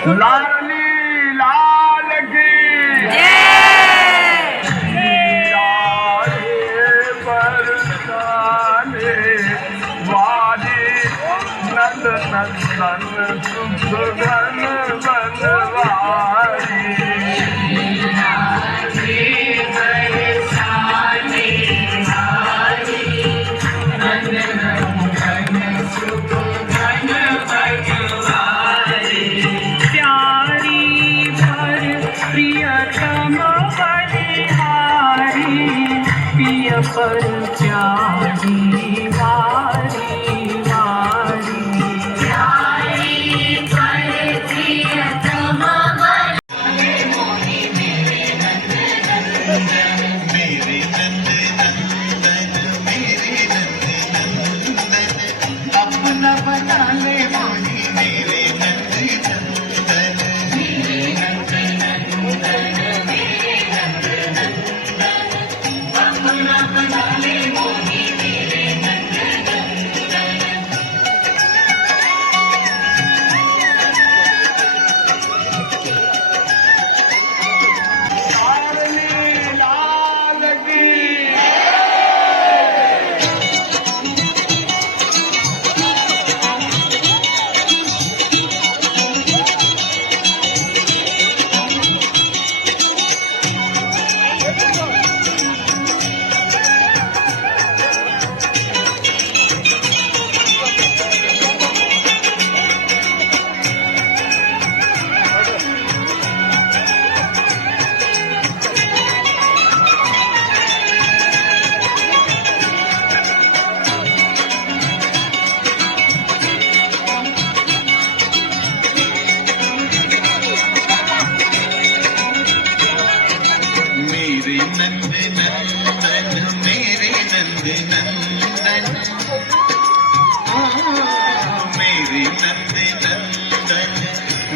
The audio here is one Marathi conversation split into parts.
लाडली लाल की बरसाने वाली नंद नंदन सुख घन बनवारी पर प्यारी वारी वारी प्यारी पर प्रियतम मेरे नंद नंदन मेरे नंद नंदन अपना बना ले मोही मेरे नंद नंदन मेरे नंद नंदन मेरे नंद नंदन अपना बना ले मोही मेरे नंद नंदन लाडली लाल की मेरे नंद नंदन मेरे नंद नंदन ओ मेरे नंद नंदन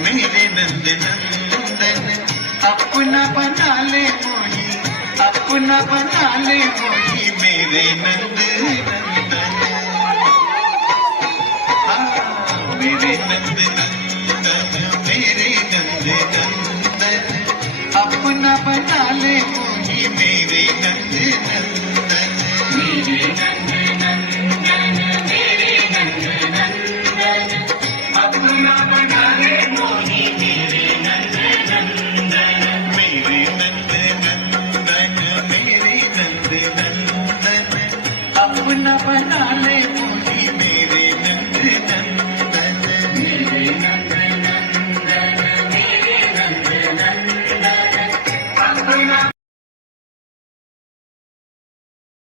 मेरे नंद नंदन अपना बना ले मोही अपना बना ले मोही मेरे नंद नंदन मेरे नंद नंदन मेरे नंद नंदन अपना बना ले मोही मेरे नंद नंदन मेरे नंद नंदन मेरे नंद नंदन अपना बना ले मोही मेरे नंद नंदन मेरे नंद नंदन मेरे नंद नंदन अपना बना ले